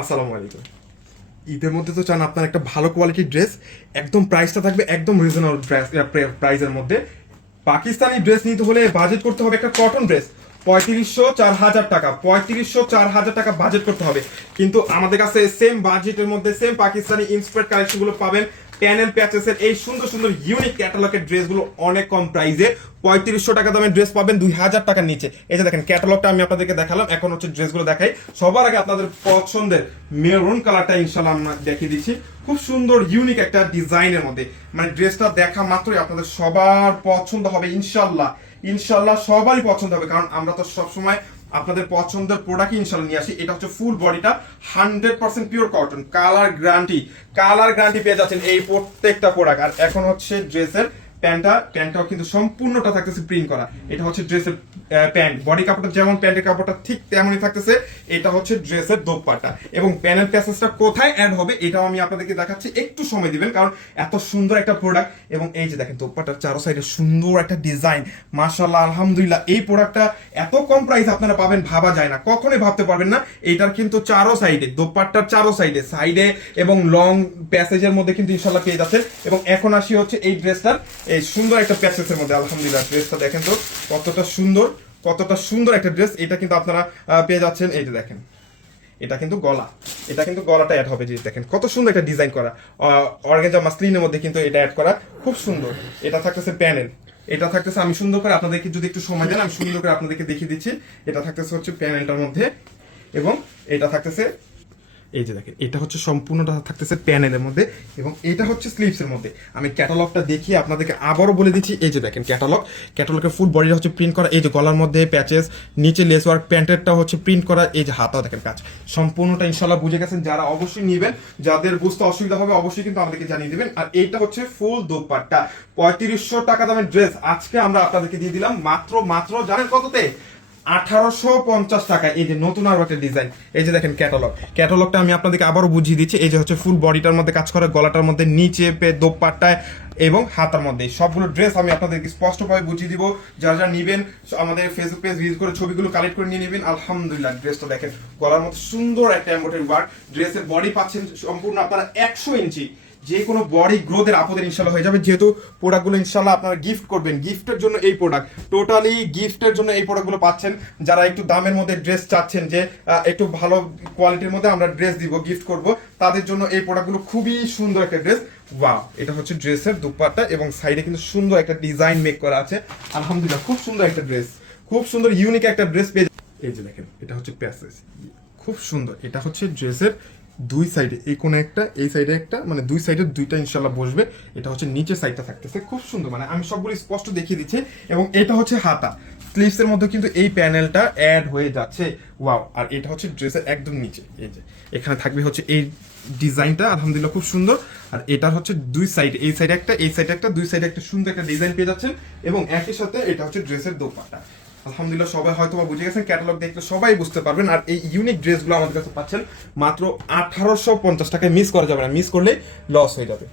আসসালামু আলাইকুম। ঈদের মধ্যে তো চান আপনার একটা ভালো কোয়ালিটির ড্রেস, একদম প্রাইসটা থাকবে একদম রিজনেবল প্রাইসের মধ্যে। পাকিস্তানি ড্রেস নিতে হলে বাজেট করতে হবে একটা কটন ড্রেস 3500-4000 টাকা, 3500-4000 টাকা বাজেট করতে হবে। কিন্তু আমাদের কাছে সেম বাজেটের মধ্যে সেম পাকিস্তানি ইন্সপায়ার্ড কালেকশনগুলো পাবেন। প্যানেল প্যাচেসের এই সুন্দর সুন্দর ইউনিক ক্যাটালগের ড্রেসগুলো অনেক কম প্রাইসে 3500 টাকা দামের ড্রেস পাবেন 2000 টাকার নিচে। এই যে দেখেন ক্যাটালগটা আমি আপনাদেরকে দেখালাম, এখন হচ্ছে ড্রেসগুলো দেখাই। সবার আগে আপনাদের পছন্দের মেরুন কালারটা ইনশাল্লাহ আমরা দেখিয়ে দিচ্ছি। খুব সুন্দর ইউনিক একটা ডিজাইনের মধ্যে, মানে ড্রেসটা দেখা মাত্রই আপনাদের সবার পছন্দ হবে ইনশাল্লাহ। ইনশাল্লাহ সবারই পছন্দ হবে, কারণ আমরা তো সবসময় আপনাদের পছন্দের প্রোডাক্ট ইনশাল্লাহ নিয়ে আসি। এটা হচ্ছে ফুল বডিটা 100% পিওর কটন, কালার গ্যারান্টি পেয়ে যাচ্ছেন এই প্রত্যেকটা প্রোডাক্ট। আর এখন হচ্ছে ড্রেসের প্যান্টটাও কিন্তু সম্পূর্ণটা থাকতেছে প্রিন্ট করা। এটা হচ্ছে ড্রেসের প্যান্ট, বডি কাপড়টা যেমন প্যান্টের কাপড়টা ঠিক তেমনই থাকতেছে। এটা হচ্ছে ড্রেসের দোপাট্টা এবং প্যানেল প্যাসেজটা কোথায় অ্যাড হবে এটাও আমি আপনাদেরকে দেখাচ্ছি, একটু সময় দিবেন কারণ এত সুন্দর একটা প্রোডাক্ট। এবং এই যে দেখেন দোপাট্টার চারো সাইডে সুন্দর একটা ডিজাইন, মাশাআল্লাহ আলহামদুলিল্লাহ। এই প্রোডাক্টটা এত কম প্রাইস আপনারা পাবেন ভাবা যায় না, কখনোই ভাবতে পারবেন না। এইটার কিন্তু চারো সাইডে, দোপাট্টার চারো সাইডে এবং লং প্যাসেজের মধ্যে কিন্তু ইনশাল্লাহ পেয়ে যাচ্ছেন। এবং এখন আসি হচ্ছে এই ড্রেসটার এই সুন্দর একটা প্যাসেজের মধ্যে। আলহামদুলিল্লাহ ড্রেসটা দেখেন তো কতটা সুন্দর একটা ড্রেস। এটা কিন্তু আপনারা পেয়ে যাচ্ছেন। এই যে দেখেন এটা কিন্তু গলাটা অ্যাড হবে। যে দেখেন কত সুন্দর একটা ডিজাইন করা, অর্গানজা মাসলিনের মধ্যে কিন্তু এটা অ্যাড করা, খুব সুন্দর। এটা থাকতেছে প্যানেল, এটা থাকতেছে, আমি সুন্দর করে আপনাদেরকে যদি একটু সময় দেন আমি সুন্দর করে আপনাদেরকে দেখিয়ে দিচ্ছি। এটা থাকতেছে হচ্ছে প্যানেলটার মধ্যে এবং এটা থাকতেছে, এই যে দেখেন এটা হচ্ছে সম্পূর্ণটা থাকতেছে প্যানেলের মধ্যে এবং এটা হচ্ছে স্লিভসের মধ্যে। আমি ক্যাটালগটা দেখিয়ে আপনাদেরকে আবারও বলে দিচ্ছি। এই যে দেখেন ক্যাটালগের ফুল বডিটা হচ্ছে প্রিন্ট করা। এই যে গলার মধ্যে প্যাচেস, নিচে লেস ওয়ার্ক, প্যান্টেরটা হচ্ছে প্রিন্ট করা। এই যে হাতাও দেখেন কাজ, সম্পূর্ণটা ইনশাল্লাহ বুঝে গেছেন। যারা অবশ্যই নেবেন, যাদের বুঝতে অসুবিধা হবে অবশ্যই কিন্তু আমাদেরকে জানিয়ে দেবেন। আর এইটা হচ্ছে ফুল দোপাট্টা 3500 টাকা দামের ড্রেস আজকে আমরা আপনাদেরকে দিয়ে দিলাম মাত্র জানেন কততে? 1850 টাকা। এই যে নতুন আরো একটা ডিজাইন, এই যে দেখেন ক্যাটালগটা আমি আপনাদেরকে আবারও বুঝিয়ে দিচ্ছি। এই যে হচ্ছে ফুল বডিটার মধ্যে কাজ করা, গলাটার মধ্যে নিচে দোপাট্টায় এবং হাতার মধ্যে সবগুলো ড্রেস আমি আপনাদেরকে স্পষ্টভাবে বুঝিয়ে দিব। যারা নিবেন আমাদের ফেসবুক পেজ ভিজিট করে ছবিগুলো কালেক্ট করে নিয়ে নেবেন। আলহামদুলিল্লাহ ড্রেসটা দেখেন, গলার মধ্যে সুন্দর একটা এমব্রয়ডারি ওয়ার্ক। ড্রেসের বডি পাচ্ছেন সম্পূর্ণ আপনারা 100 ইঞ্চি, যে কোনো বডি গ্রোথের আপদের ইনশাল্লাহ হয়ে যাবে। যেহেতু প্রোডাক্টগুলো ইনশাল্লাহ আপনারা গিফট করবেন, গিফটের জন্য এই প্রোডাক্ট, টোটালি গিফটের জন্য এই প্রোডাক্টগুলো পাচ্ছেন। যারা একটু দামের মধ্যে ড্রেস চাচ্ছেন, যে একটু ভালো কোয়ালিটির মধ্যে আমরা ড্রেস দিব, গিফট করব, তাদের জন্য এই প্রোডাক্টগুলো খুবই সুন্দর একটা ড্রেস। ওয়াও, এটা হচ্ছে ড্রেসের দুপাট্টা এবং সাইডে কিন্তু সুন্দর একটা ডিজাইন মেক করা আছে। আলহামদুলিল্লাহ খুব সুন্দর একটা ড্রেস, খুব সুন্দর ইউনিক একটা ড্রেস পেয়ে। এই যে দেখেন এটা হচ্ছে প্যাসেজ, খুব সুন্দর। এটা হচ্ছে ড্রেসের দুই সাইডে, এই কোণে একটা, এই সাইডে একটা, মানে দুই সাইডে দুইটা ইনশাল্লাহ বসবে। এটা হচ্ছে নিচের সাইডটা থাকতেছে খুব সুন্দর, মানে আমি সবগুলো স্পষ্ট দেখিয়ে দিচ্ছি। এবং এটা হচ্ছে হাতা, স্লিভসের মধ্যে কিন্তু এই প্যানেলটা অ্যাড হয়ে যাচ্ছে। ওয়াও, আর এটা হচ্ছে ড্রেসের একদম নিচে, এই যে এখানে থাকবে হচ্ছে এই ডিজাইনটা। আলহামদুলিল্লাহ খুব সুন্দর। আর এটার হচ্ছে দুই সাইডে, এই সাইডে একটা, এই সাইডে একটা, দুই সাইডে একটা সুন্দর একটা ডিজাইন পেয়ে যাচ্ছেন। এবং একই সাথে এটা হচ্ছে ড্রেসের দোপাট্টা। আলহামদুলিল্লাহ সবাই হয়তো বা বুঝে গেছেন, ক্যাটালগ দেখলে সবাই বুঝতে পারবেন। আর এই ইউনিক ড্রেসগুলো আমাদের কাছে পাচ্ছেন মাত্র 1850 টাকায়। মিস করা যাবে না, মিস করলে লস হয়ে যাবে।